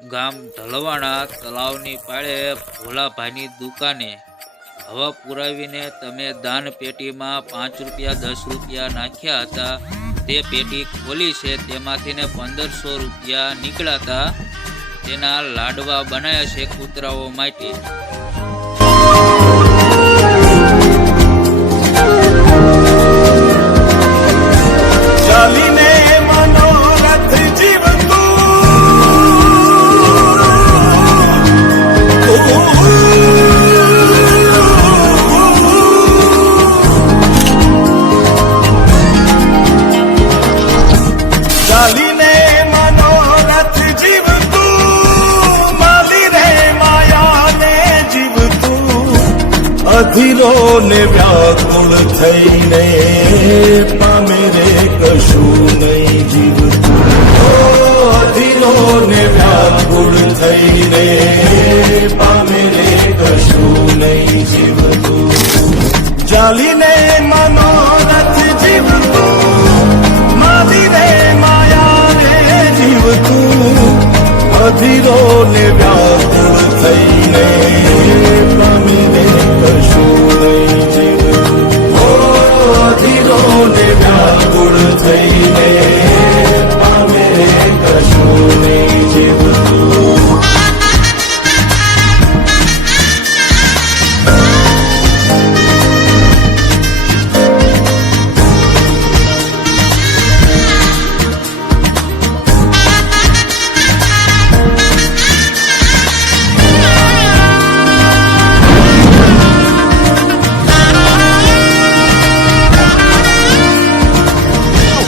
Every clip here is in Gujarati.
ગામ ઢળવાણા તલાવની પાળે ભોલાભાઈની દુકાને હવા પુરાવીને તમે દાન પેટીમાં પાંચ રૂપિયા, દસ રૂપિયા નાખ્યા હતા. તે પેટી ખોલી છે, તેમાંથી ને પંદરસો રૂપિયા નીકળ્યા હતા. તેના લાડવા બનાવ્યા છે કૂતરાઓ માટે. ને વ્યાકુળ થઈને પામે રે કશું નહીં જીવતું ઓ અધીરો ને વ્યાકુળ થઈને પામે રે કશું નહીં જીવતું ચાલીને વ્યાકુળ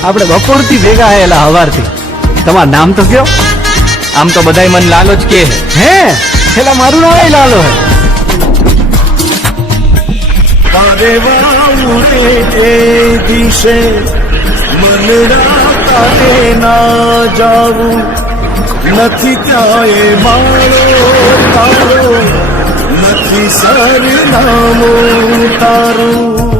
આપણે બપોરથી ભેગા આયેલા હવારથી. તમારું નામ તો કયો? આમ તો બધાય મન લાલો જ કે હે. છેલ્લા મારું નામ લાલો હે. તારે રે દિશે મનડા તારે ના જાવું. નથી ક્યાંય મારો તારો નથી સરનામું તારું.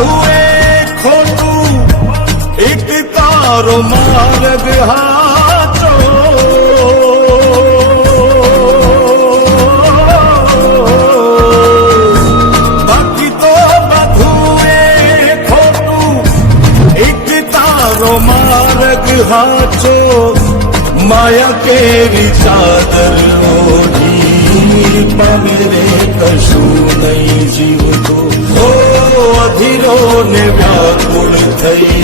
हुए खो तू एक तारो मार्ग हाथो बाकी तो बद हुए खो तू एक तारो मार्ग हाथो माया केरी चादर ओढ़ी पर रे कशु नहीं जीव ને વ્યાકુળ થઈને